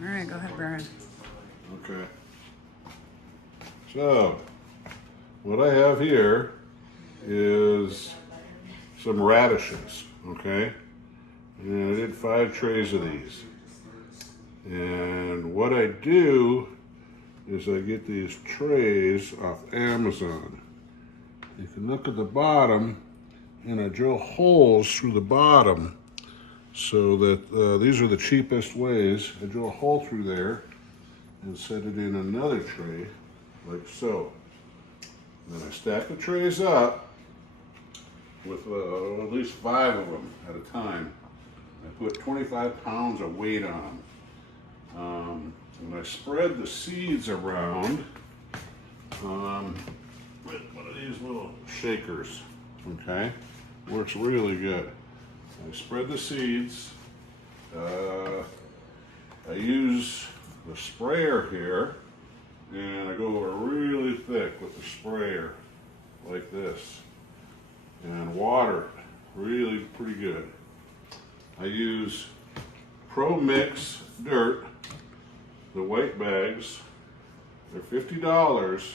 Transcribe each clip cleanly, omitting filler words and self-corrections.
All right, go ahead, Brian. Okay. So, what I have here is some radishes, okay? And I did 5 trays of these. And what I do is I get these trays off Amazon. You can look at the bottom, and I drill holes through the bottom so that these are the cheapest ways. I drill a hole through there and set it in another tray, like so. Then I stack the trays up with at least 5 of them at a time. I put 25 pounds of weight on them. And I spread the seeds around with one of these little shakers, okay? Works really good. I spread the seeds. I use the sprayer here, and I go over really thick with the sprayer, like this, and water it really pretty good. I use Pro Mix Dirt, the white bags. They're $50,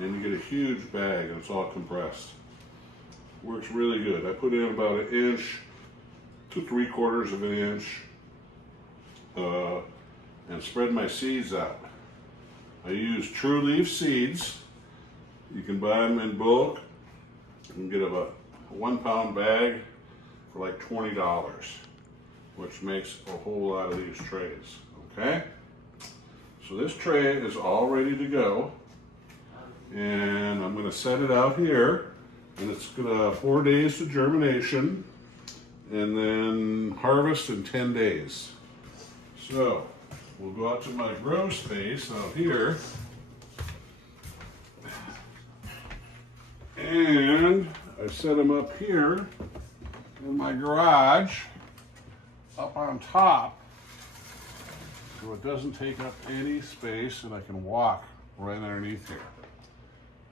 and you get a huge bag, and it's all compressed. Works really good. I put in about 1 inch to 3/4 of an inch, and spread my seeds out. I use True Leaf seeds. You can buy them in bulk. You can get a 1 pound bag for like $20, which makes a whole lot of these trays, okay? So this tray is all ready to go, and I'm gonna set it out here, and it's gonna 4 days to germination, and then harvest in 10 days. So we'll go out to my grow space out here, and I set them up here in my garage, up on top, so it doesn't take up any space, and I can walk right underneath here.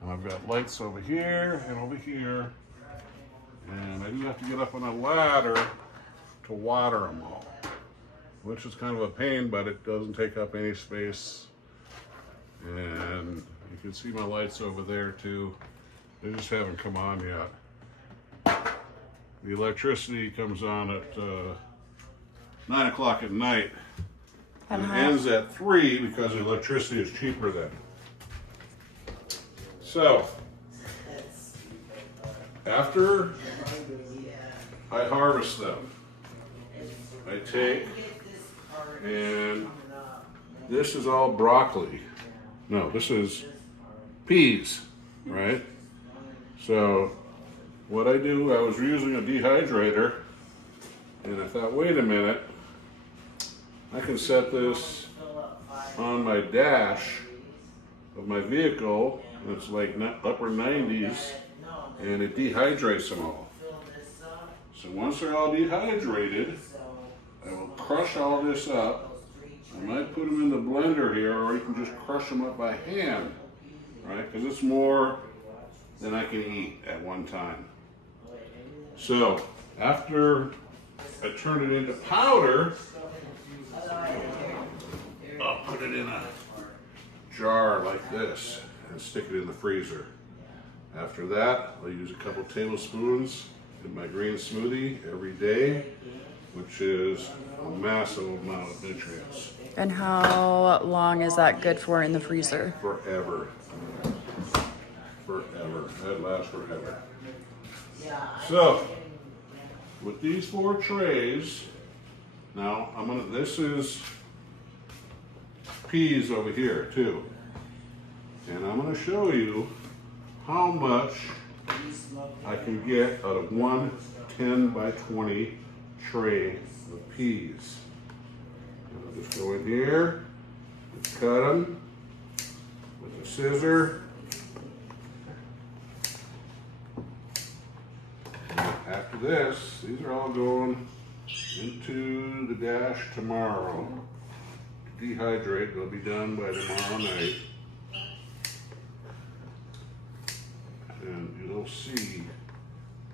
And I've got lights over here and over here, and I do have to get up on a ladder to water them all, which is kind of a pain, but it doesn't take up any space. And you can see my lights over there too. They just haven't come on yet. The electricity comes on at 9 o'clock at night, and it ends at 3 because the electricity is cheaper then. So, after I harvest them, I take, and this is all broccoli. No, this is peas, right? So, what I do, I was using a dehydrator, and I thought, wait a minute, I can set this on my dash of my vehicle, and it's like upper 90s, and it dehydrates them all. So once they're all dehydrated, I will crush all this up. I might put them in the blender here, or you can just crush them up by hand, right? Because it's more than I can eat at one time. So after I turn it into powder, I'll put it in a jar like this and stick it in the freezer. After that, I'll use a couple tablespoons in my green smoothie every day, which is a massive amount of nutrients. And how long is that good for in the freezer? Forever. Forever. That lasts forever. So, with these 4 trays, now this is peas over here too. And I'm gonna show you how much I can get out of one 10 by 20 tray of peas. And I'll just go in here, just cut them with a scissor. After this, these are all going into the dash tomorrow to dehydrate. They'll be done by tomorrow night. And you'll see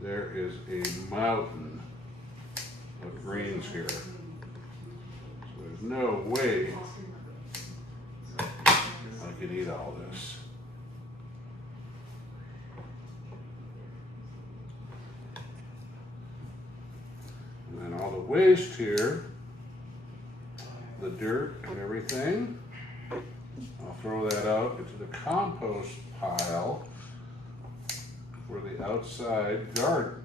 there is a mountain of greens here. So there's There's no way I can eat all this. And then all the waste here, the dirt and everything, I'll throw that out into the compost pile for the outside garden.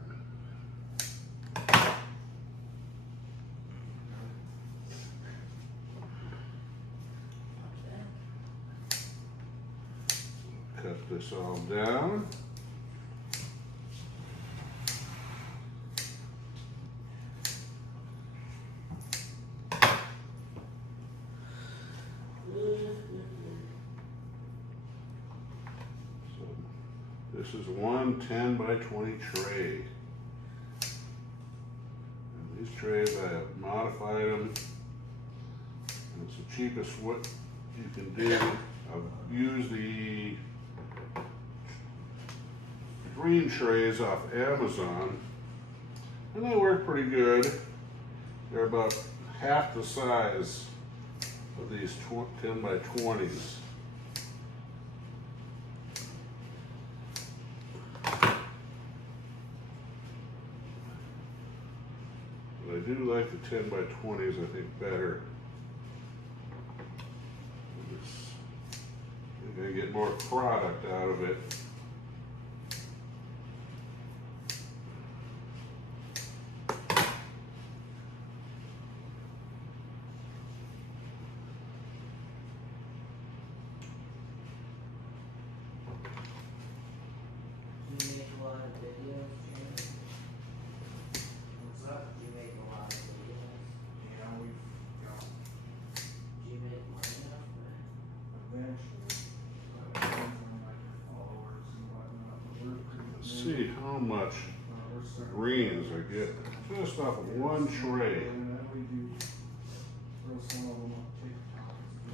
Cut this all down. So this is one 10 by 20 tray. And these trays, I have modified them. And it's the cheapest what you can do. I've used the green trays off Amazon, and they work pretty good. They're about half the size of these 10 by 20s. But I do like the 10 by 20s, I think, better. I think I get more product out of it. See how much greens I get just off of one tray.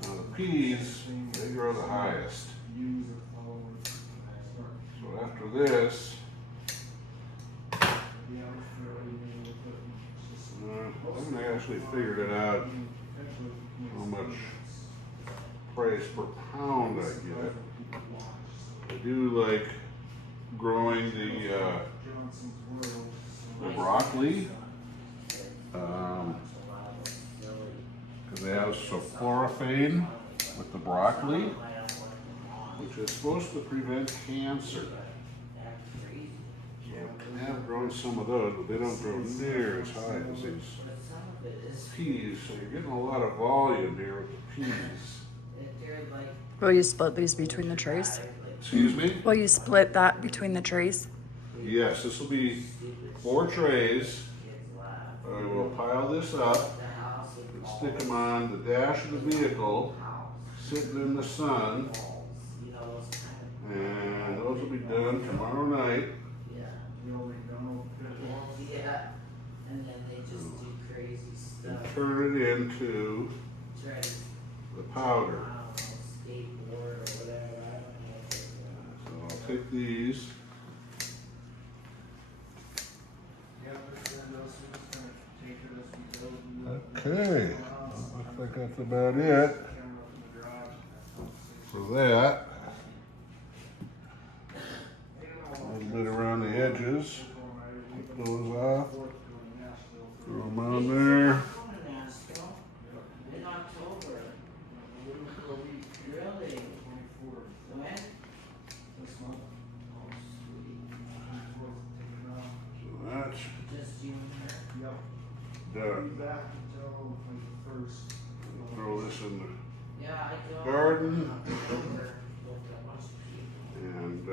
Now the peas, they grow the highest. So after this, I haven't actually figured it out how much price per pound I get. I do like growing the broccoli because they have sulforaphane with the broccoli, which is supposed to prevent cancer. So I have grown some of those, but they don't grow near as high as these peas. So you're getting a lot of volume here with the peas. Will you split these between the trays? Excuse me? Will you split that between the trays? Yes, this will be 4 trays. I will pile this up and stick them on the dash of the vehicle, sitting in the sun, and those will be done tomorrow night. And turn it into the powder. So I'll take these. Okay, looks like that's about it for that. A little bit around the edges. Take those off. Throw them on there. So that's done. Throw this in the garden. And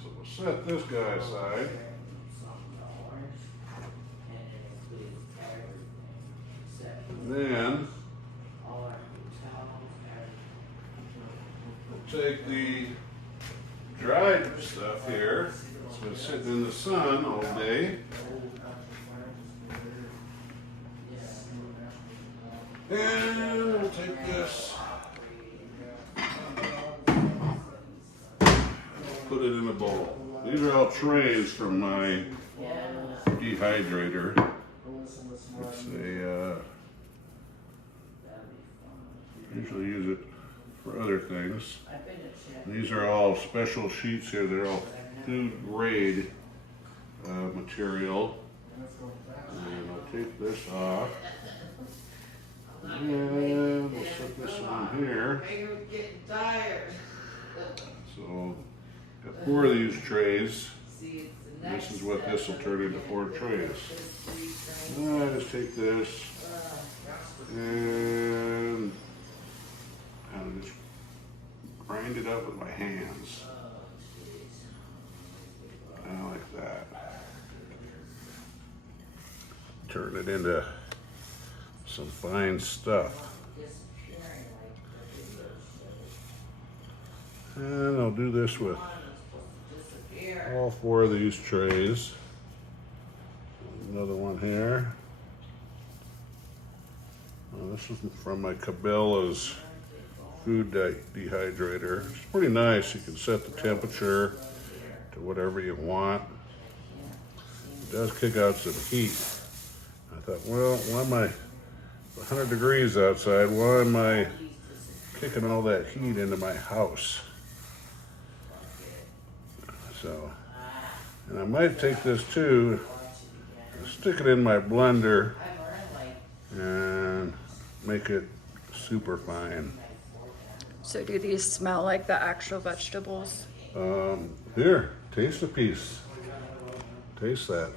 so we'll set this guy aside. And then we'll take the dried stuff here. It's been sitting in the sun all day. And we'll take this, put it in a bowl. these are all trays from my dehydrator. It's a, usually use it for other things. These are all special sheets here. They're all food grade material. And I'll take this off. And we'll set this on here. So, got 4 of these trays. This is what this will turn into 4 trays. I just take this and kind of just grind it up with my hands. Kind of like that. Turn it into some fine stuff. And I'll do this with all 4 of these trays. Another one here. This is from my Cabela's food dehydrator. It's pretty nice. You can set the temperature to whatever you want. It does kick out some heat. I thought, well, why am I 100 degrees outside? Why am I kicking all that heat into my house? So, and I might take this too, and stick it in my blender and make it super fine. So do these smell like the actual vegetables? Here, taste a piece. Taste that.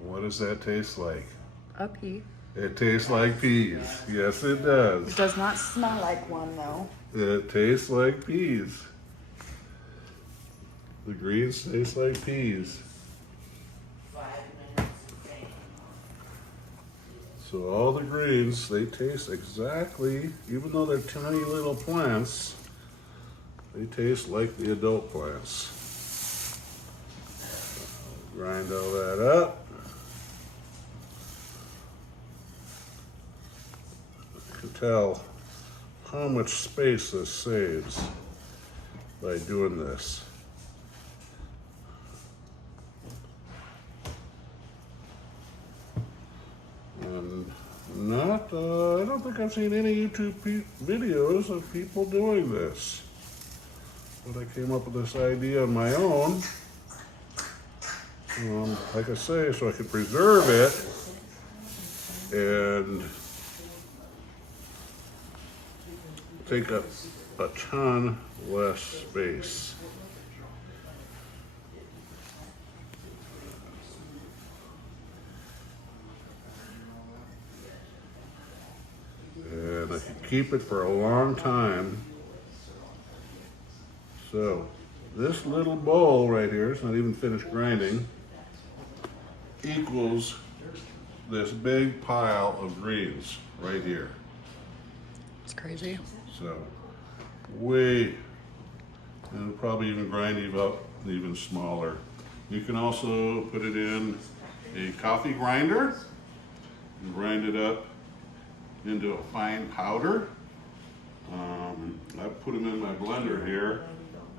What does that taste like? A pea. It tastes like peas. Yes, it does. It does not smell like one though. It tastes like peas. The greens taste like peas. So all the greens, they taste exactly, even though they're tiny little plants, they taste like the adult plants. Grind all that up. You can tell how much space this saves by doing this. And I don't think I've seen any YouTube videos of people doing this. But I came up with this idea on my own. Like I say, so I could preserve it and take up a ton less space. And I can keep it for a long time. So this little bowl right here, it's not even finished grinding, equals this big pile of greens right here. It's crazy. So way, and it'll probably even grind it up even smaller. You can also put it in a coffee grinder and grind it up into a fine powder. I've put them in my blender here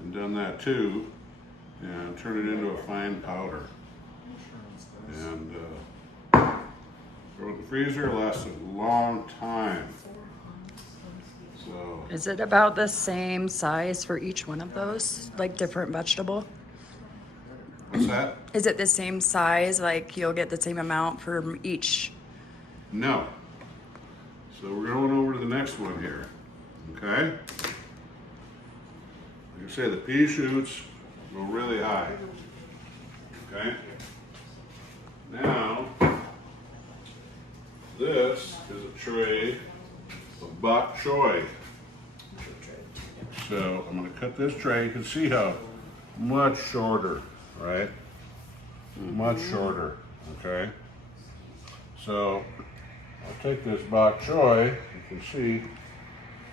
and done that too, and turn it into a fine powder. And throw it in the freezer, it lasts a long time. So, Is it about the same size for each one of those? Like different vegetable? what's that? Is it the same size? Like you'll get the same amount for each? No. So we're going over to the next one here. Okay? Like I say, the pea shoots go really high. Okay? Now, this is a tray of bok choy. So I'm going to cut this tray. You can see how much shorter, right? Much shorter. Okay? So I'll take this bok choy, you can see,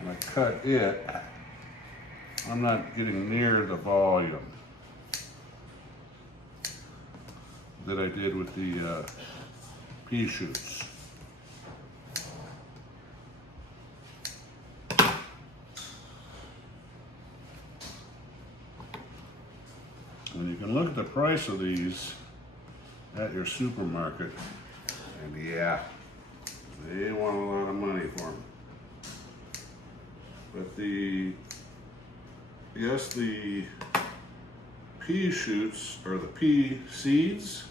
and I cut it. I'm not getting near the volume that I did with the pea shoots. And you can look at the price of these at your supermarket, and yeah, they want a lot of money for them. But the pea shoots, or the pea seeds,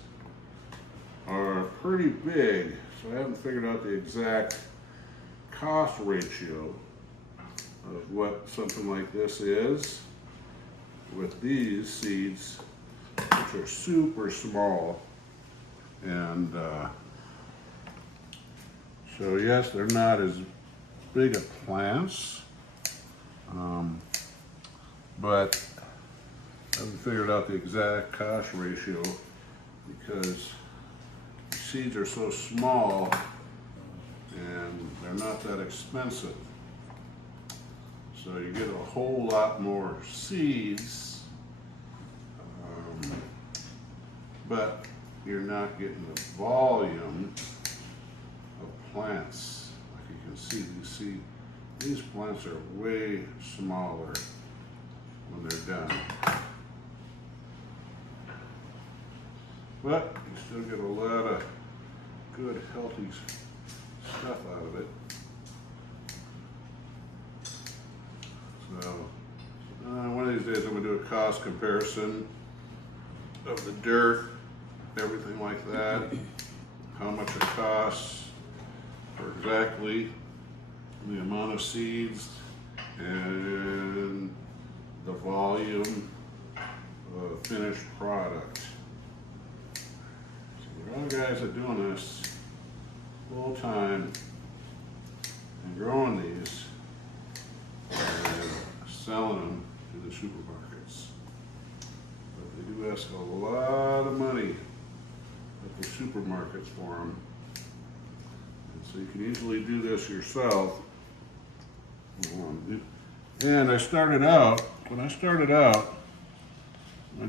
are pretty big, so I haven't figured out the exact cost ratio of what something like this is with these seeds, which are super small. And so yes, they're not as big of plants, but I haven't figured out the exact cost ratio because seeds are so small and they're not that expensive. So you get a whole lot more seeds, but you're not getting the volume of plants. Like you can see, these plants are way smaller when they're done. But you still get a lot of good, healthy stuff out of it. So, one of these days I'm going to do a cost comparison of the dirt, everything like that, how much it costs for exactly the amount of seeds and the volume of finished product. So there are guys that are doing this full time and growing these and selling them to the supermarkets. But they do ask a lot of money at the supermarkets for them. And so you can easily do this yourself. And I started out, I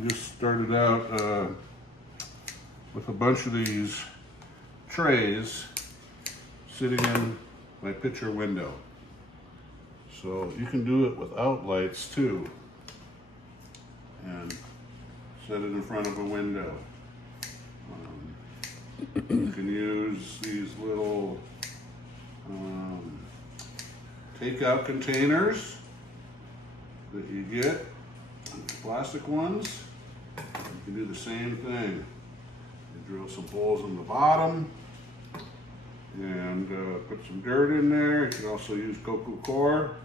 just started out with a bunch of these trays sitting in my picture window. So you can do it without lights too. And set it in front of a window. You can use these little takeout containers that you get, plastic ones. You can do the same thing. You drill some holes in the bottom and put some dirt in there. You can also use coco coir.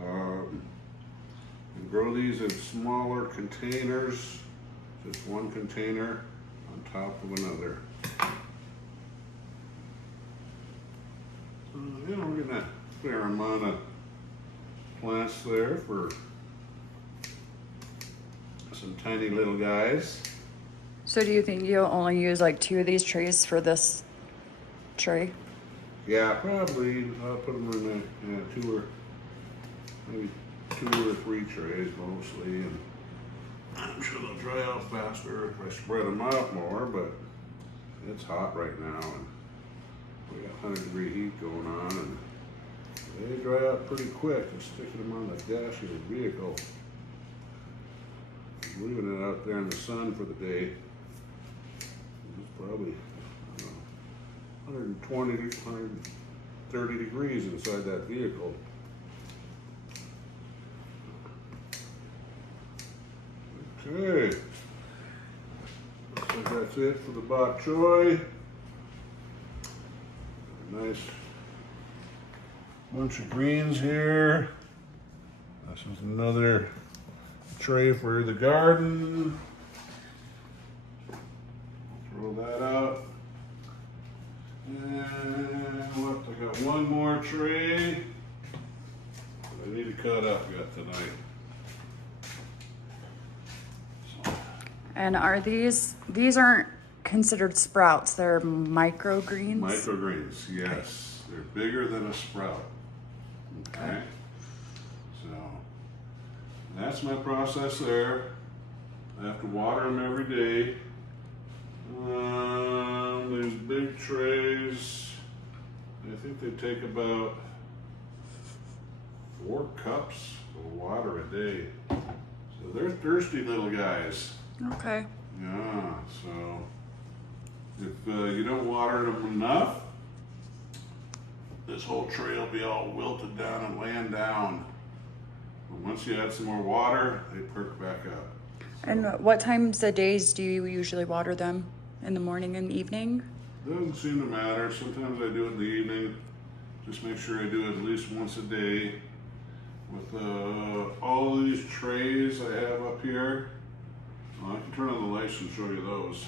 And grow these in smaller containers, just one container on top of another. So, you know, we're getting a fair amount of plants there for some tiny little guys. So do you think you'll only use like 2 of these trays for this tray? Yeah, probably. I'll put them in the 2 or maybe 2 or 3 trays mostly, and I'm sure they'll dry out faster if I spread them out more. But it's hot right now, and we got 100-degree heat going on, and they dry out pretty quick. And sticking them on the dash of the vehicle, leaving it out there in the sun for the day, it's probably, I don't know, 120 to 130 degrees inside that vehicle. Okay, so that's it for the bok choy. Nice bunch of greens here. This is another tray for the garden. Throw that out. And what? I got one more tray I need to cut up yet tonight. And are these aren't considered sprouts, they're microgreens? Microgreens, yes. They're bigger than a sprout. Okay. So that's my process there. I have to water them every day. These big trays, I think they take about 4 cups of water a day. So So they're thirsty little guys. Okay. Yeah, so if you don't water them enough, this whole tray will be all wilted down and laying down. But once you add some more water, they perk back up. And what times of days do you usually water them? In the morning and evening? Doesn't seem to matter. Sometimes I do it in the evening. Just make sure I do it at least once a day. With all these trays I have up here, I can turn on the lights and show you those.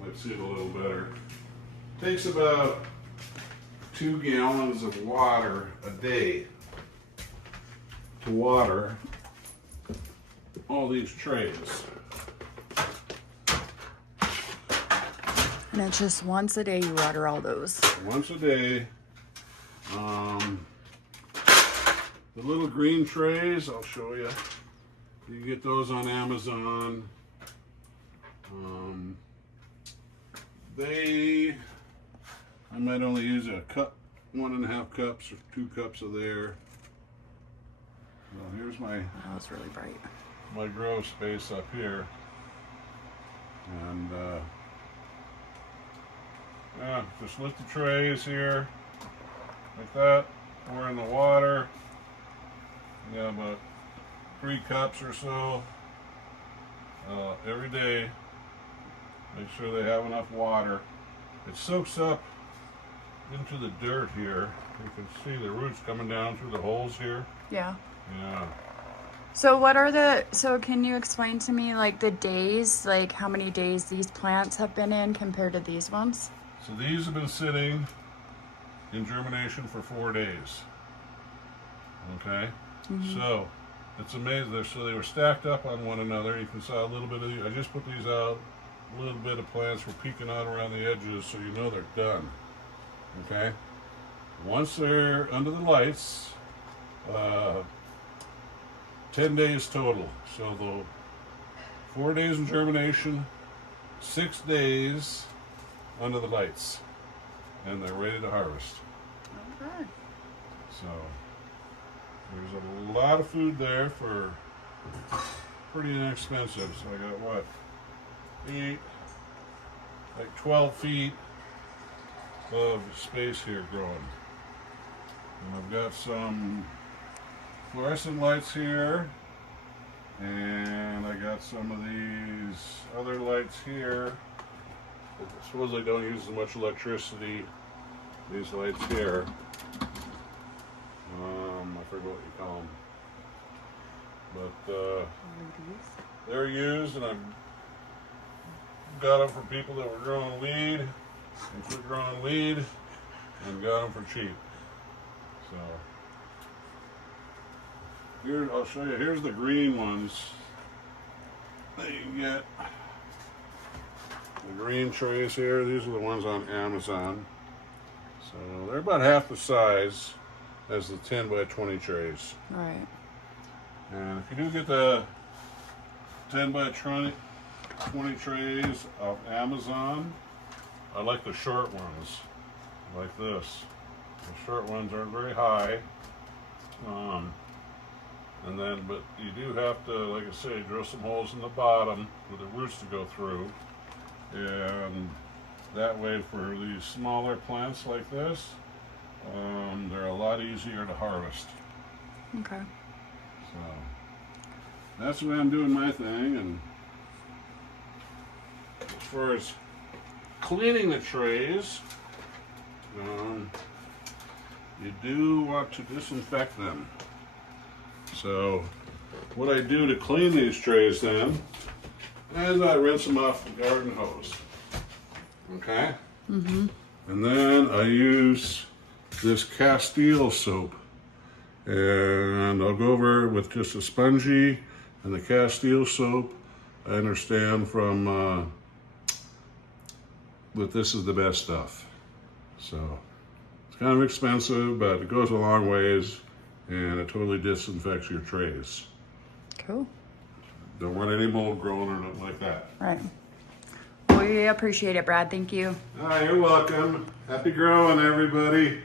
Might see it a little better. Takes about 2 gallons of water a day to water all these trays. And it's just once a day you water all those. Once a day. The little green trays, I'll show you. You can get those on Amazon. I might only use a cup, 1.5 cups or 2 cups of there. Well, here's That was really bright. my grow space up here. And yeah, just lift the trays here, like that, pour in the water. Yeah, about 3 cups or so every day. Make sure they have enough water. It soaks up into the dirt here. You can see the roots coming down through the holes here. Yeah. Yeah. So can you explain to me like the days, like how many days these plants have been in compared to these ones? So these have been sitting in germination for 4 days. Okay? So it's amazing. So they were stacked up on one another. You can see a little bit of I just put these out. A little bit of plants were peeking out around the edges, so you know they're done. Okay? Once they're under the lights, 10 days total. So the 4 days in germination, 6 days under the lights, and they're ready to harvest. Okay. So there's a lot of food there for pretty inexpensive. So I got what? 12 feet of space here growing. And I've got some fluorescent lights here, and I got some of these other lights here. I suppose they don't use as much electricity, these lights here. I forget what you call them. But they're used, and I've got them for people that were growing weed and quit growing weed, and got them for cheap. So here, I'll show you. Here's the green ones that you can get. The green trays here. These are the ones on Amazon. So they're about half the size as the 10 by 20 trays. Right. And if you do get the 10 by 20 trays off Amazon, I like the short ones, like this. The short ones aren't very high. But you do have to, like I say, drill some holes in the bottom for the roots to go through. And that way, for these smaller plants like this, they're a lot easier to harvest. Okay. So that's the way I'm doing my thing. And as far as cleaning the trays, you do want to disinfect them. So what I do to clean these trays then is I rinse them off the garden hose. Okay? And then I use this Castile soap. And I'll go over it with just a spongy and the Castile soap. I understand from that this is the best stuff. So it's kind of expensive, but it goes a long ways, and it totally disinfects your trays. Cool. Don't want any mold growing or nothing like that. Right. We appreciate it, Brad. Thank you. You're welcome. Happy growing, everybody.